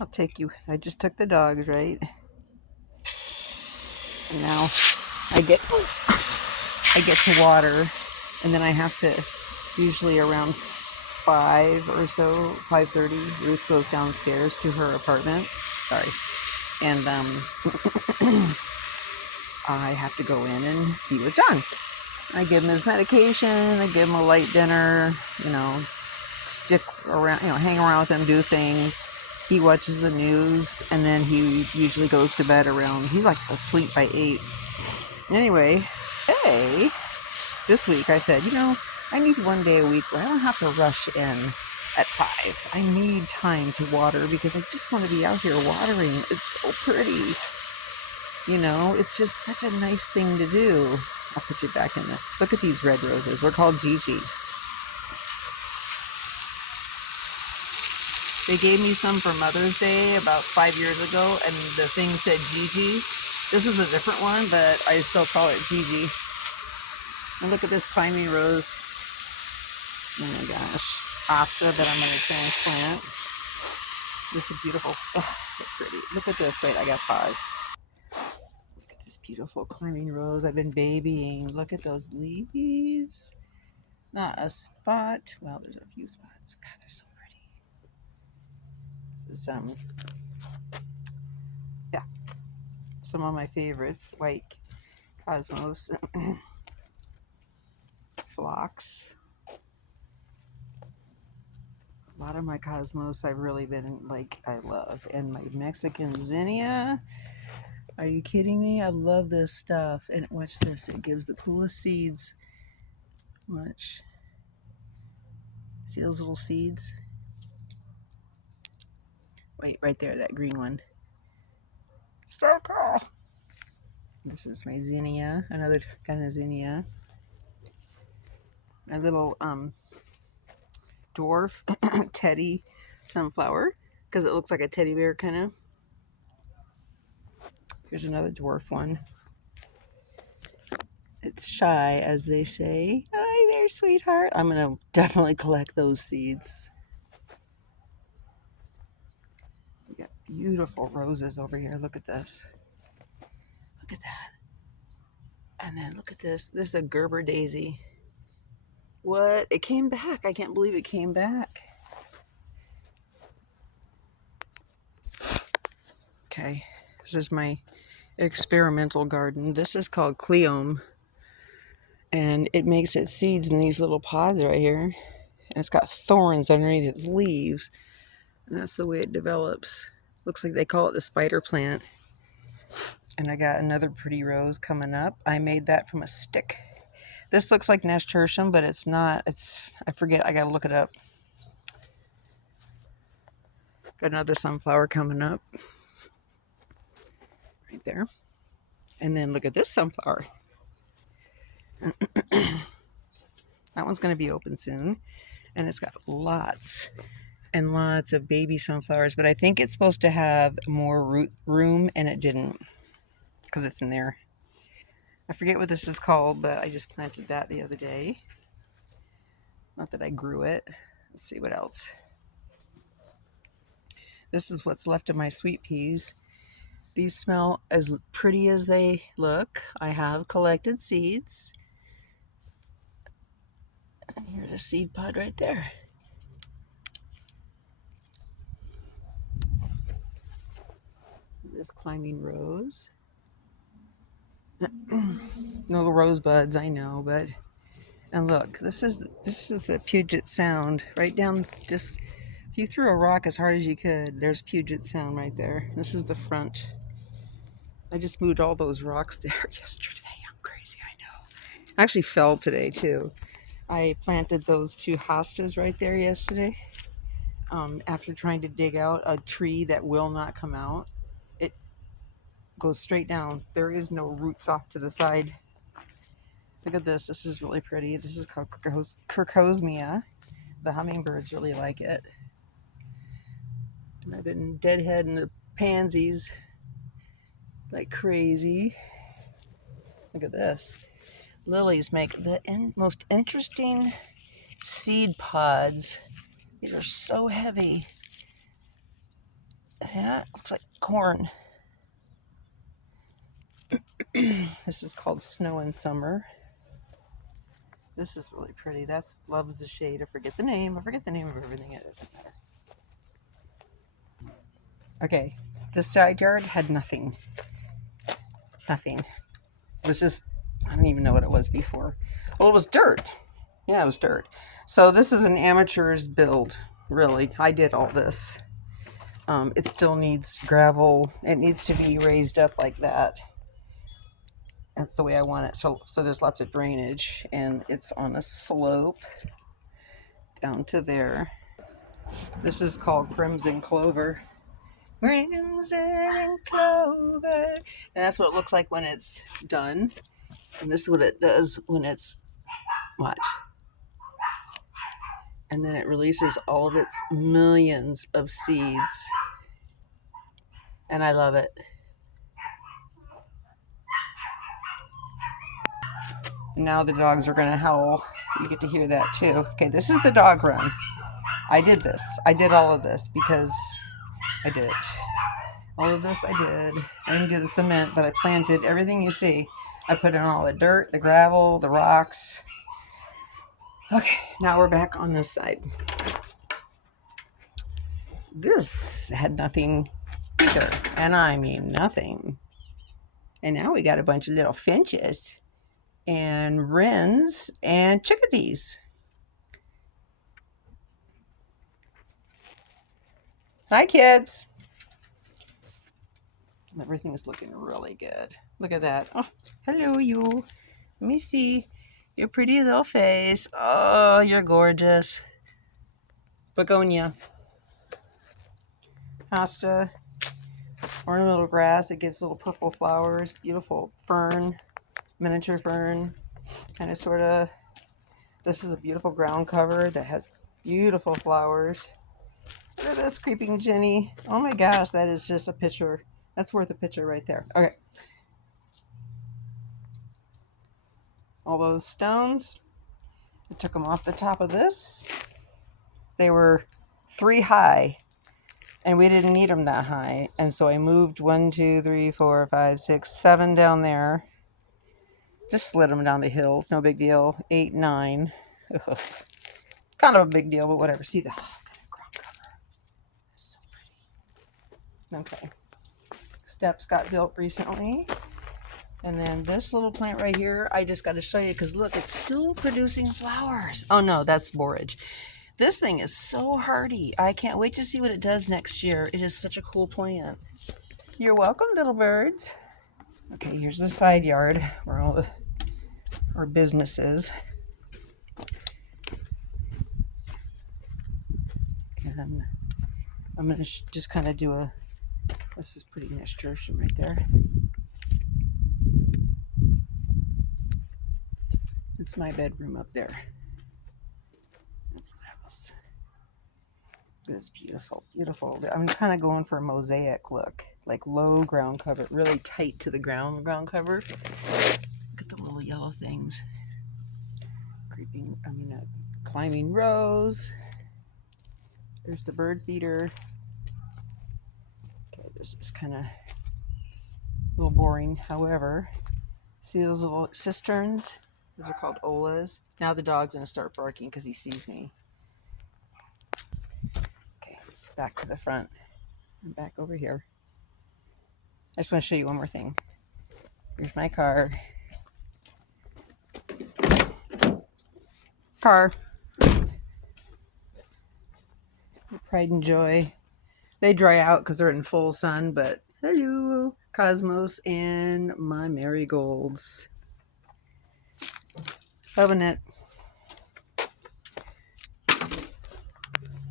I'll take you. I just took the dogs, right? And now I get to water, and then I have to usually around 5 or so, 5:30. Ruth goes downstairs to her apartment. Sorry, and I have to go in and be with John. I give him his medication. I give him a light dinner. Stick around. Hang around with him, do things. He watches the news, and then he usually goes to bed around. He's like asleep by 8. Anyway, hey, this week I said, I need one day a week where I don't have to rush in at 5. I need time to water because I just want to be out here watering. It's so pretty. It's just such a nice thing to do. I'll put you back in there. Look at these red roses. They're called Gigi. They gave me some for Mother's Day about 5 years ago, and the thing said Gigi. This is a different one, but I still call it Gigi. And look at this climbing rose. Oh my gosh. Aska that I'm going to transplant. This is beautiful. Oh, so pretty. Look at this. Wait, I got to pause. Look at this beautiful climbing rose I've been babying. Look at those leaves. Not a spot. Well, there's a few spots. God, they're so pretty. This is yeah, some of my favorites. White cosmos, phlox. A lot of my cosmos I've really been I love. And my Mexican zinnia. Are you kidding me? I love this stuff. And watch this. It gives the coolest seeds. Watch. See those little seeds? Wait, right there, that green one. So cool. This is my zinnia, another kind of zinnia. My little dwarf teddy sunflower, because it looks like a teddy bear kind of. Here's another dwarf one. It's shy, as they say. Hi there, sweetheart. I'm going to definitely collect those seeds. We got beautiful roses over here. Look at this. Look at that. And then look at this. This is a Gerber daisy. What? It came back. I can't believe it came back. Okay. This is my experimental garden. This is called Cleome. And it makes its seeds in these little pods right here. And it's got thorns underneath its leaves. And that's the way it develops. Looks like they call it the spider plant. And I got another pretty rose coming up. I made that from a stick. This looks like nasturtium, but it's not. I forget. I gotta look it up. Got another sunflower coming up. Right there. And then look at this sunflower. That one's going to be open soon. And it's got lots and lots of baby sunflowers. But I think it's supposed to have more root room, and it didn't. Because it's in there. I forget what this is called, but I just planted that the other day. Not that I grew it. Let's see what else. This is what's left of my sweet peas. These smell as pretty as they look. I have collected seeds. And here's a seed pod right there. This climbing rose. No rosebuds, I know, but and look, this is the Puget Sound right down. Just if you threw a rock as hard as you could, there's Puget Sound right there. This is the front. I just moved all those rocks there yesterday. I'm crazy, I know. I actually fell today too. I planted those 2 hostas right there yesterday. After trying to dig out a tree that will not come out, it goes straight down. There is no roots off to the side. Look at this. This is really pretty. This is called Crocosmia. The hummingbirds really like it. And I've been deadheading the pansies like crazy. Look at this. Lilies make the most interesting seed pods. These are so heavy. Yeah, looks like corn. This is called Snow in Summer. This is really pretty. That's Loves the Shade. I forget the name. I forget the name of everything. It doesn't matter. Okay, this side yard had nothing. Nothing. It was just, I don't even know what it was before. Well, it was dirt. Yeah, it was dirt. So this is an amateur's build, really. I did all this. It still needs gravel. It needs to be raised up like that. That's the way I want it. So there's lots of drainage, and it's on a slope down to there. This is called Crimson Clover. Crimson Clover. And that's what it looks like when it's done. And this is what it does when it's, watch. And then it releases all of its millions of seeds. And I love it. And now the dogs are going to howl. You get to hear that too. Okay, this is the dog run. I did this. I did all of this because I did. All of this I did. I didn't do the cement, but I planted everything you see. I put in all the dirt, the gravel, the rocks. Okay, now we're back on this side. This had nothing either, and I mean nothing. And now we got a bunch of little finches and wrens and chickadees. Hi, kids. Everything is looking really good. Look at that. Oh, hello, you. Let me see your pretty little face. Oh, you're gorgeous. Begonia. Hosta. Ornamental grass. It gets little purple flowers. Beautiful fern. Miniature fern. Kind of, sort of. This is a beautiful ground cover that has beautiful flowers. Look at this creeping Jenny. Oh my gosh, that is just a picture. That's worth a picture right there. Okay. All those stones, I took them off the top of this. They were 3 high, and we didn't need them that high. And so I moved 1, 2, 3, 4, 5, 6, 7 down there. Just slid them down the hill. It's no big deal. 8, 9. Ugh. Kind of a big deal, but whatever. See the ground cover. It's so pretty. Okay. Steps got built recently. And then this little plant right here, I just got to show you because look, it's still producing flowers. Oh no, that's borage. This thing is so hardy. I can't wait to see what it does next year. It is such a cool plant. You're welcome, little birds. Okay, here's the side yard where all our business is. And I'm going to just kind of do a, this is pretty nasturtium right there. It's my bedroom up there. That's the house. It's beautiful, beautiful. I'm kind of going for a mosaic look, like low ground cover, really tight to the ground cover. Look at the little yellow things. Climbing rose. There's the bird feeder. Okay, this is kind of a little boring. However, see those little cisterns? Those are called olas. Now the dog's going to start barking because he sees me. Okay, back to the front. I'm back over here. I just want to show you one more thing. Here's my car. Pride and Joy. They dry out because they're in full sun, but hello, Cosmos and my marigolds. Loving it.